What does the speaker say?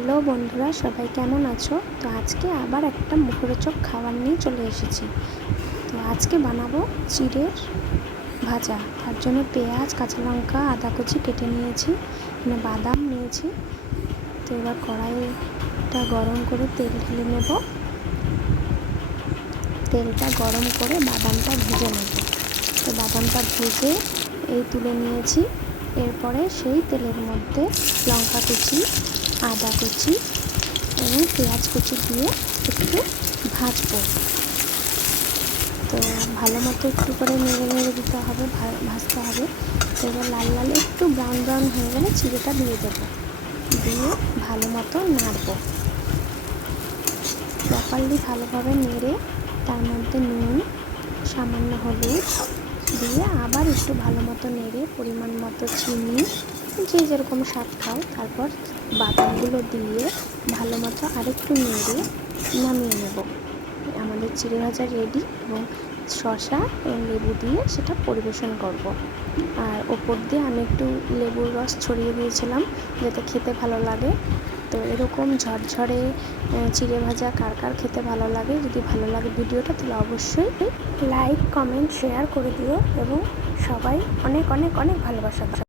Hello বন্ধুরা, সবাই কেমন আছো? তো আজকে আবার একটা মুখরোচক খাবার নিয়ে চলে এসেছি। তো আজকে বানাবো চিড়ের ভাজা। তার জন্য পেঁয়াজ, কাঁচা লঙ্কা, আদা কুচি কেটে নিয়েছি, বাদাম নিয়েছি। তো এবার কড়াইটা গরম করে তেল ঢেলে নেব। তেলটা গরম করে বাদামটা ভেজে নেব। তো বাদামটা ভেজে তুলে নিয়েছি। এরপরে সেই তেলের মধ্যে লঙ্কা কুচি, আদা কুচি এবং পেঁয়াজ কুচি দিয়ে একটু ভাজবো। তো ভালো মতো একটু করে নেড়ে দিতে হবে, ভাজতে হবে। তো এবার লাল লাল একটু ব্রাউন হয়ে গেলে চিড়েটা দিয়ে দেবো, দিয়ে ভালো মতো নাড়বো। প্রপারলি ভালোভাবে নেড়ে তার মধ্যে নুন, সামান্য হলুদ দিয়ে আবার একটু ভালো মতো নেড়ে পরিমাণ মতো চিনি, যে যেরকম স্বাদ খাও, তারপর বাদামগুলো দিয়ে ভালো মতো আরেকটু নেড়ে নামিয়ে নেব। আমাদের চিড়ে ভাজা রেডি এবং শসা এবং লেবু দিয়ে সেটা পরিবেশন করব। আর ওপর দিয়ে আমি একটু লেবুর রস ছড়িয়ে দিয়েছিলাম যাতে খেতে ভালো লাগে। তো এরকম ঝরঝরে চিড়ে ভাজা কার কার খেতে ভালো লাগে? যদি ভালো লাগে ভিডিওটা, তাহলে অবশ্যই লাইক, কমেন্ট, শেয়ার করে দিও এবং সবাই অনেক অনেক অনেক ভালোবাসা দাও।